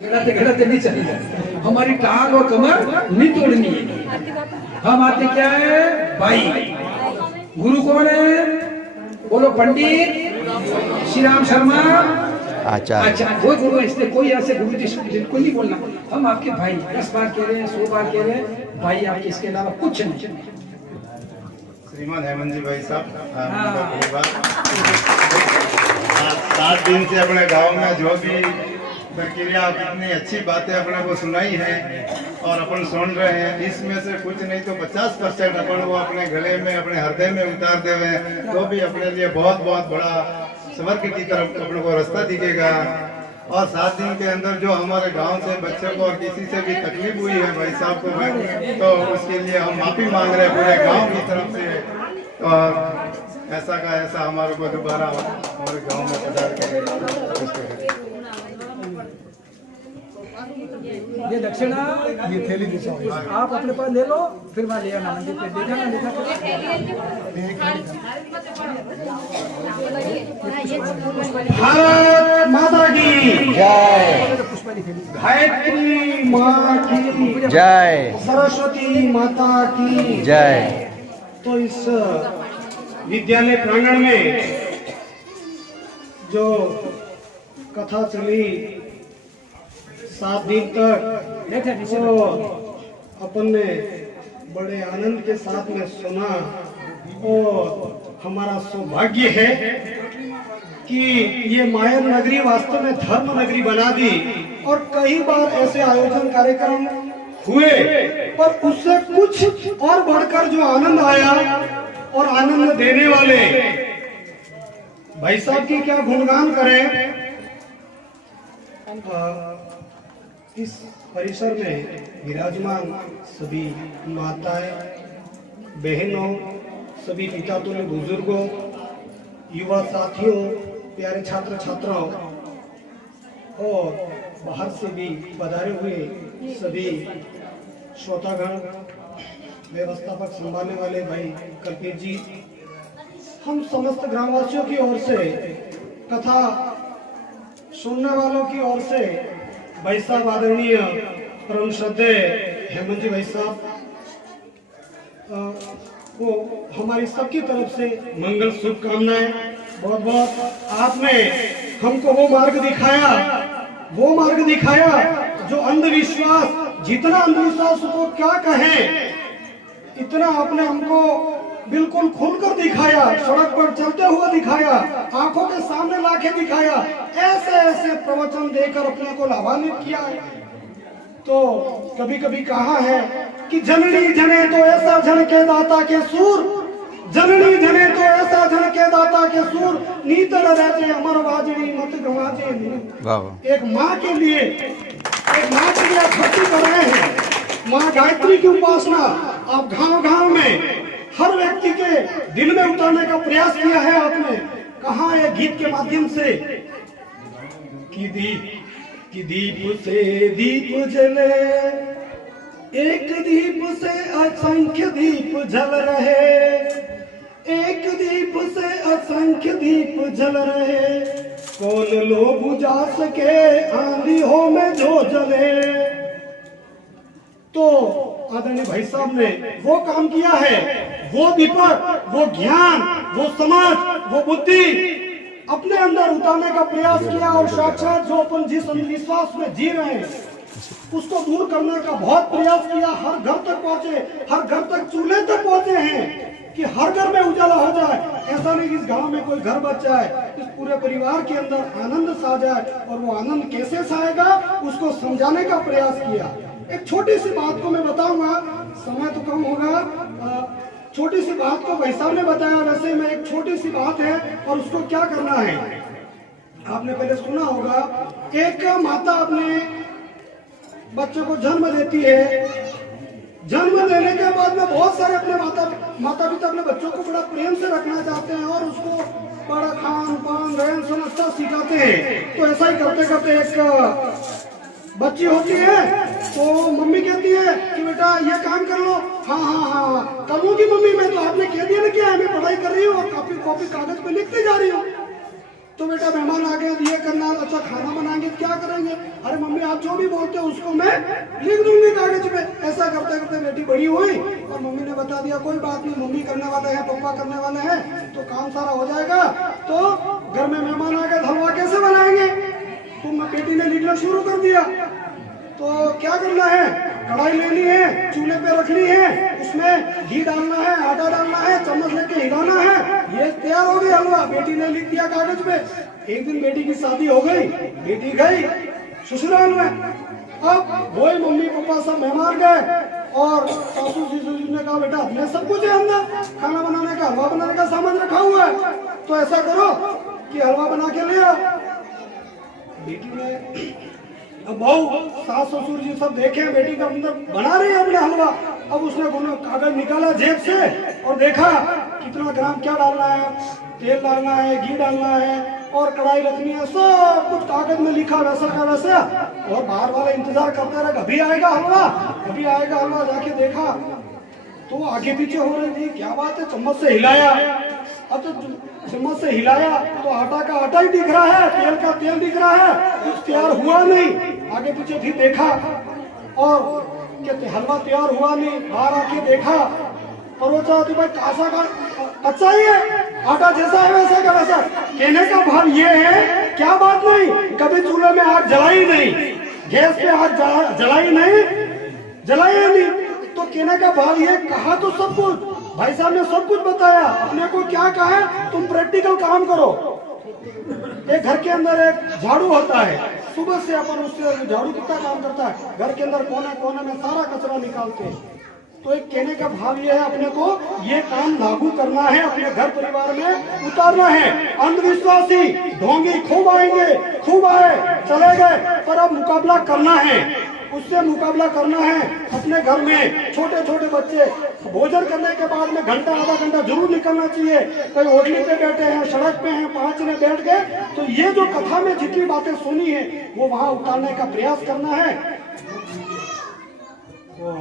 घड़ाते नहीं चलेगा। हमारी टांग और कमर नहीं तोड़नी है। हम आते क्या है भाई। गुरु कौन है? बोलो पंडित श्री राम शर्मा आचार्य। अच्छा कोई गुरु इसलिए कोई ऐसे गुरु जी कोई नहीं बोलना। हम आपके भाई 10 बार कह रहे हैं 100 बार कह रहे हैं भाई आपके, इसके अलावा कुछ नहीं। श्रीमान हेमंत जी भाई साहब, 7 दिन से अपने गांव में जो भी प्रक्रिया कितनी अच्छी बातें अपने को सुनाई है और अपन सुन रहे हैं, इसमें से कुछ नहीं तो 50% अपन वो अपने गले में अपने हृदय में उतार देवे तो भी अपने लिए बहुत बहुत बड़ा स्वर्ग की तरफ अपने को रास्ता दिखेगा। और 7 दिन के अंदर जो हमारे गांव से बच्चों को और किसी से भी तकलीफ हुई है भाई साहब को, तो उसके लिए हम माफी मांग रहे हैं पूरे गांव की तरफ से। और ऐसा का ऐसा हमारे को दोबारा हमारे गांव में पधार के ये दक्षिणा ये थैली आप अपने पास ले लो, फिर वहाँ ले आना मंदिर पे। देखा ना देखा भारत माता की जय। गायत्री माँ की जय। सरस्वती माता की जय। तो इस विद्यालय प्रांगण में जो कथा चली 7 दिन तक, वो अपन ने बड़े आनंद के साथ में सुना। और हमारा सौभाग्य है कि ये मायन नगरी वास्तव में धर्म नगरी बना दी। और कई बार ऐसे आयोजन कार्यक्रम हुए, पर उससे कुछ और बढ़कर जो आनंद आया और आनंद देने वाले भाई साहब की क्या गुणगान करें। इस परिसर में विराजमान सभी माताएं, बहनों, सभी पिता तुल्य बुजुर्गों, युवा साथियों, प्यारे छात्र छात्राओं और बाहर से भी पधारे हुए सभी श्रोतागण, व्यवस्थापक संभालने वाले भाई कल्पेश जी, हम समस्त ग्रामवासियों की ओर से, कथा सुनने वालों की ओर से भाई साहब आदरणीय परम श्रद्धेय हेमंत जी भाई साहब को हमारी सबकी तरफ से मंगल शुभकामनाएं। बहुत बहुत आपने हमको वो मार्ग दिखाया जो अंधविश्वास, जितना अंधविश्वास को क्या कहें, इतना आपने हमको बिल्कुल खुलकर दिखाया, सड़क पर चलते हुए दिखाया, आंखों के सामने लाके दिखाया, ऐसे ऐसे प्रवचन देकर अपने को लाभान्वित किया है। तो कभी कभी कहा है कि जननी जने तो ऐसा जन के दाता के सूर, जननी जने तो ऐसा जन के दाता के सूर, नीतर रहते अमर वाजनी मत गवाजे। एक माँ के लिए भक्ति कर रहे हैं, माँ गायत्री की उपासना आप गांव गांव में हर व्यक्ति के दिल में उतारने का प्रयास किया है आपने। कहा है गीत के माध्यम से कि दीप से दीप जले, एक दीप से असंख्य दीप जल रहे, एक दीप से असंख्य दीप जल रहे, कौन लो बुझा सके आंधी हो में जो जले। तो आदरणीय भाई साहब ने वो काम किया है, वो दीपक, वो ज्ञान, वो समझ, वो बुद्धि अपने अंदर उतारने का प्रयास किया। और साक्षात जो अपन जिस अंधविश्वास में जी रहे हैं उसको दूर करने का बहुत प्रयास किया। हर घर तक पहुंचे, हर घर तक चूल्हे तक पहुंचे हैं कि हर घर में उजाला हो जाए। ऐसा नहीं कि इस गांव में कोई घर बच जाए, इस पूरे परिवार के अंदर आनंद सा जाए। और वो आनंद कैसे साएगा उसको समझाने का प्रयास किया। एक छोटी सी बात को मैं बताऊंगा, समय तो कम होगा। छोटी सी बात को भाई साहब ने बताया, वैसे में एक छोटी सी बात है और उसको क्या करना है। आपने पहले सुना होगा, एक माता अपने बच्चों को जन्म देती है। जन्म देने के बाद में बहुत सारे अपने माता पिता अपने बच्चों को बड़ा प्रेम से रखना चाहते हैं और उसको बड़ा खान पान रहन सहन अच्छा सिखाते हैं। तो ऐसा ही करते करते एक बच्ची होती है तो मम्मी कहती है कि बेटा ये काम कर लो। हाँ हाँ हाँ करूँगी मम्मी, मैं तो आपने कह दिया ना क्या है, मैं पढ़ाई कर रही हूँ और कॉपी कागज पे लिखते जा रही हूँ। तो बेटा मेहमान आ गए, ये करना, अच्छा खाना बनाएंगे तो क्या करेंगे? अरे मम्मी आप जो भी बोलते हो उसको मैं लिख दूंगी कागज पे। ऐसा करते करते बेटी बड़ी हुई और मम्मी ने बता दिया कोई बात नहीं, मम्मी करने वाले हैं, पापा करने वाले हैं, तो काम सारा हो जाएगा। तो घर में मेहमान आ गए, हलवा कैसे बनाएंगे? तो बेटी ने लिखना शुरू कर दिया। तो क्या करना है? कढ़ाई लेनी है, चूल्हे पे रखनी है, उसमें घी डालना है, आटा डालना है, चम्मच लेके हिलाना है, ये तैयार हो गया हलवा। बेटी ने लिख दिया कागज पे। एक दिन बेटी की शादी हो गई, बेटी गई ससुराल में। अब वही मम्मी पापा सब मेहमान गए और सासू ससुर ने कहा बेटा अपने सब कुछ है अंदर, खाना बनाने का, हलवा बनाने का सामान रखा हुआ है, तो ऐसा करो कि हलवा बना के ले आओ। बेटी ने अब बहू सास ससुर जी सब देखे बेटी का अंदर बना रही है अपना हलवा। अब उसने कागज निकाला जेब से और देखा कितना ग्राम क्या डालना है, तेल डालना है, घी डालना है और कढ़ाई रखनी है, सब कुछ कागज में लिखा वैसा का वैसा। और बाहर वाले इंतजार करते रहे कभी आएगा हलवा, कभी आएगा हलवा। जाके देखा तो आगे पीछे हो रही थी, क्या बात है, चम्मच से हिलाया। अब तो चम्मच से हिलाया तो आटा का आटा ही दिख रहा है, तेल का तेल दिख रहा है, कुछ तैयार हुआ नहीं। आगे पीछे फिर देखा और कहते हलवा तैयार हुआ नहीं। बाहर आके देखा, परोसा तो भाई कासा का कच्चा ही है, आटा जैसा है वैसा का वैसा। कहने का भाव ये है, क्या बात नहीं, कभी चूल्हे में आग जलाई नहीं, गैस पे आग जलाई नहीं। तो कहने का भाव ये, कहा तो सब कुछ, भाई साहब ने सब कुछ बताया, अपने को क्या कहा है, तुम प्रैक्टिकल काम करो। एक घर के अंदर एक झाड़ू होता है, सुबह से अपन उससे झाड़ू कितना काम करता है, घर के अंदर कोने कोने में सारा कचरा निकालते हैं। तो एक कहने का भाव ये है, अपने को ये काम लागू करना है, अपने घर परिवार में उतारना है। अंधविश्वासी ढोंगी खूब आएंगे, खूब आए चले गए, पर अब मुकाबला करना है, उससे मुकाबला करना है। अपने घर में छोटे छोटे बच्चे भोजन करने के बाद में घंटा आधा घंटा जरूर निकलना चाहिए। कोई होटली पे बैठे हैं, सड़क पे हैं, 5 जने बैठ गए, तो ये जो कथा में जितनी बातें सुनी है वो वहां उतारने का प्रयास करना है। तो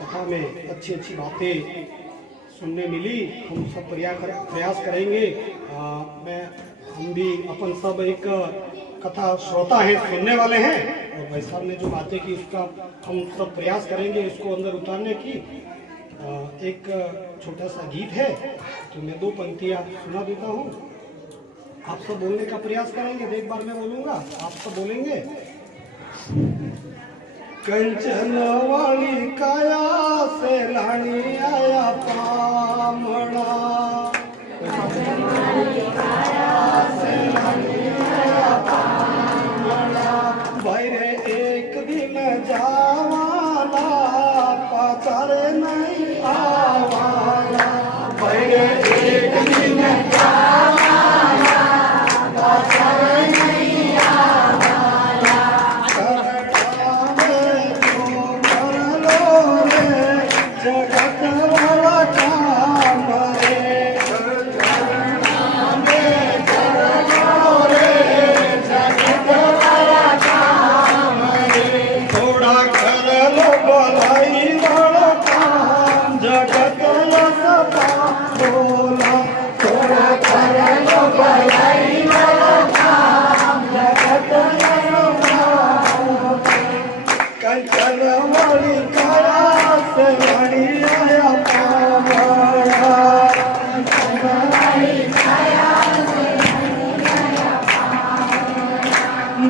कथा में अच्छी अच्छी बातें सुनने मिली, हम सब प्रयास करेंगे। हम भी अपन सब एक कथा श्रोता हैं, सुनने वाले हैं, और भाई साहब ने जो बातें की उसका हम सब प्रयास करेंगे इसको अंदर उतारने की। एक छोटा सा गीत है, तो मैं 2 पंक्तियां सुना देता हूँ, आप सब बोलने का प्रयास करेंगे। एक बार मैं बोलूंगा, आप सब बोलेंगे। कंचन वाली काया से लानी आया पामड़ा, भाई रे एक दिन जावाला पाचारे नहीं आवाला, भाई रे एक दिन जावाला पाचारे नहीं आवाला। करता में तो कर लो रे जगत वाला काम रे,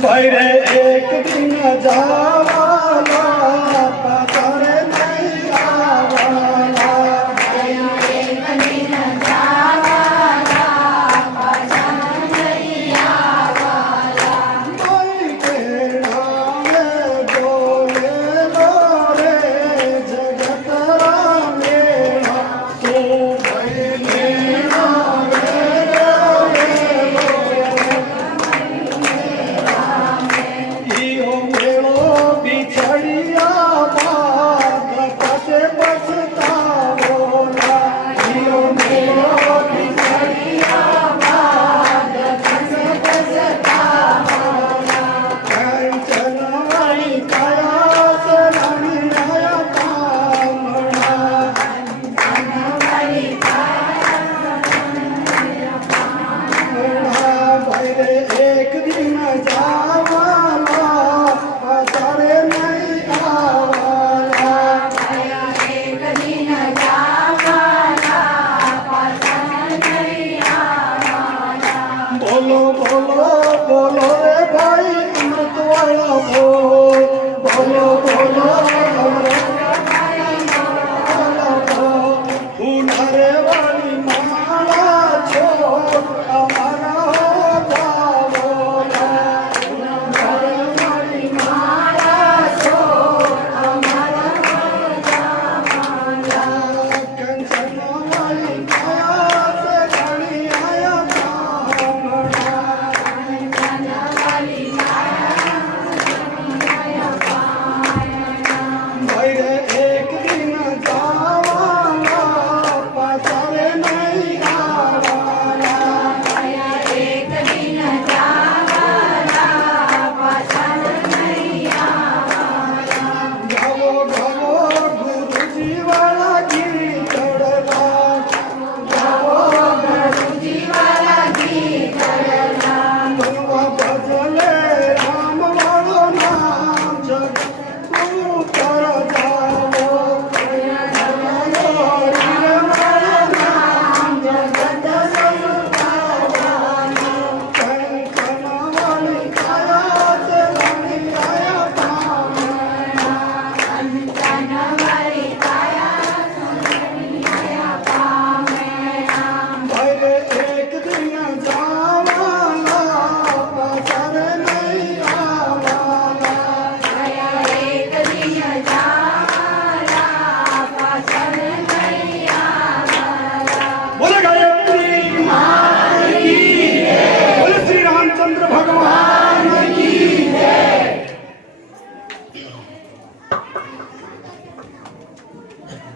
भाई रे एक दिन जावाला पाचारे नहीं आवाला, एक दिन जावाला पाचारे नहीं आवाला। भाई बेड़ा में बोले लो रे जगत रामेड़ा, तो भाई बेड़ा बिछड़िया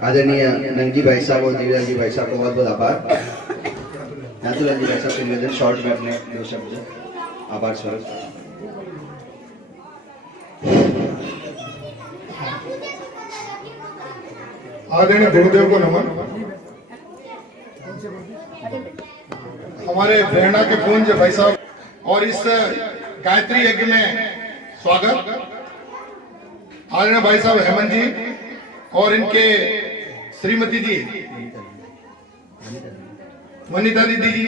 आदरणीय नंगजी भाई साहब और जीवराज जी भाई साहब को बहुत बहुत आभार। नाथूलाल जी भाई साहब से निवेदन शॉर्ट में अपने 2 शब्द आभार स्वरूप। आदरणीय गुरुदेव को नमन। हमारे प्रेरणा के पूंज भाई साहब और इस गायत्री यज्ञ में स्वागत। आदरणीय भाई साहब हेमंत जी और इनके श्रीमती जी वनिता दीदी जी,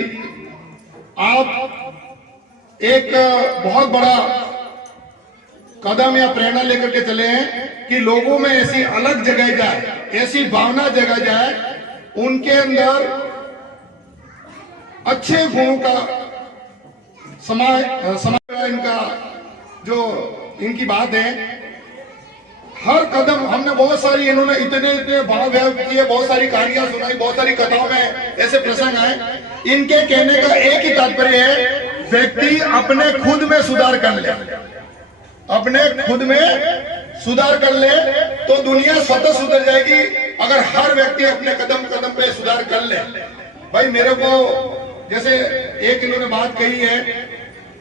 आप एक बहुत बड़ा कदम या प्रेरणा लेकर के चले हैं कि लोगों में ऐसी अलग जगह जाए, ऐसी भावना जगह जाए, उनके अंदर अच्छे गुणों का समाज इनका जो इनकी बात है। हर कदम हमने बहुत सारी, इन्होंने इतने भाव व्यक्त किए, बहुत सारी कहानियां सुनाई, बहुत सारी कथाओं में ऐसे प्रसंग आए। इनके कहने का एक ही तात्पर्य है, व्यक्ति अपने खुद में सुधार कर ले, अपने खुद में सुधार कर ले तो दुनिया स्वतः सुधर जाएगी। अगर हर व्यक्ति अपने कदम कदम पे सुधार कर ले। भाई मेरे को जैसे एक इन्होंने बात कही है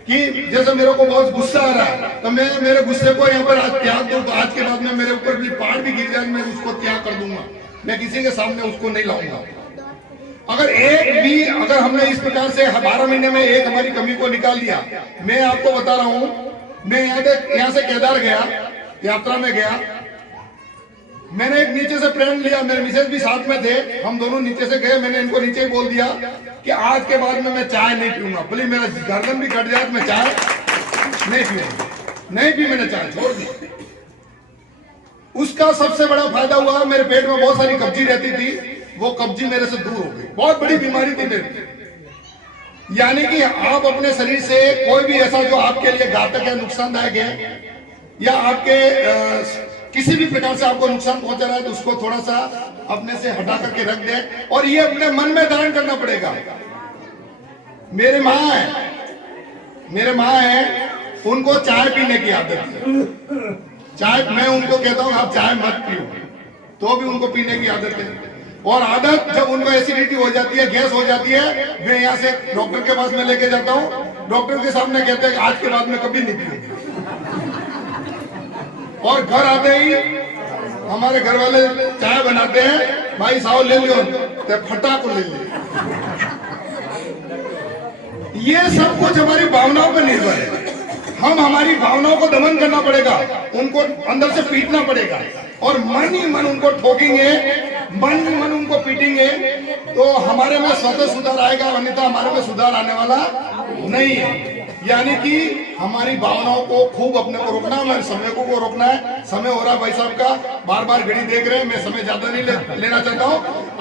कि जैसे मेरे को बहुत गुस्सा आ रहा है तो मैं मेरे गुस्से को यहाँ पर आज त्याग दूं, तो आज के बाद में मेरे ऊपर भी पहाड़ भी गिर जाए मैं उसको त्याग कर दूंगा, मैं किसी के सामने उसको नहीं लाऊंगा। अगर हमने इस प्रकार से 12 महीने में एक हमारी कमी को निकाल दिया। मैं आपको बता रहा हूं, मैं यहाँ से केदार गया, यात्रा में गया, मैंने एक नीचे से प्रण लिया, मेरे मिसेज भी साथ में थे, हम दोनों नीचे से गए। मैंने इनको नीचे ही बोल दिया कि आज के बाद में मैं चाय नहीं पीऊंगा, भले मेरा गर्दन भी कट जाए तो मैं चाय नहीं पीऊंगा। नहीं पी, मैंने चाय छोड़ दी। उसका सबसे बड़ा फायदा हुआ, मेरे पेट में बहुत सारी कब्जी रहती थी, वो कब्जी मेरे से दूर हो गई। बहुत बड़ी बीमारी थी मेरी। यानी कि आप अपने शरीर से कोई भी ऐसा जो आपके लिए घातक है, नुकसानदायक है, या आपके किसी भी प्रकार से आपको नुकसान पहुंचा रहा है, तो उसको थोड़ा सा अपने से हटा करके रख दे और ये अपने मन में धारण करना पड़ेगा। मेरे माँ है, उनको चाय पीने की आदत है। चाय मैं उनको कहता हूँ आप चाय मत पियो, तो भी उनको पीने की आदत है। और आदत जब उनको एसिडिटी हो जाती है, गैस हो जाती है, मैं यहाँ से डॉक्टर के पास में लेके जाता हूँ, डॉक्टर के सामने कहते हैं आज के बाद में कभी नहीं पीऊंगी। और घर आते ही हमारे घर वाले चाय बनाते हैं, भाई साहब ले लियो, तो फटा को ले लियो। ये सब कुछ हमारी भावनाओं पर निर्भर है। हम हमारी भावनाओं को दमन करना पड़ेगा, उनको अंदर से पीटना पड़ेगा और मन ही मन उनको ठोकेंगे, मन ही मन उनको पीटेंगे तो हमारे में स्वतः सुधार आएगा, अन्यथा हमारे में सुधार आने वाला नहीं है। यानी कि हमारी भावनाओं को खूब अपने को रोकना है, हमारे समय को रोकना है। समय हो रहा है भाई साहब का, बार बार घड़ी देख रहे हैं, मैं समय ज्यादा नहीं लेना चाहता हूँ।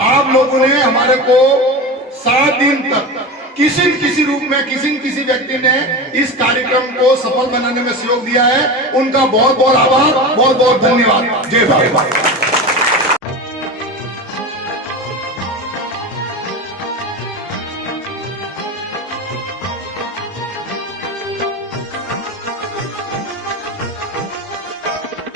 आप लोगों ने हमारे को 7 दिन तक किसी रूप में किसी व्यक्ति ने इस कार्यक्रम को सफल बनाने में सहयोग दिया है, उनका बहुत बहुत आभार, बहुत बहुत धन्यवाद। जय भारत।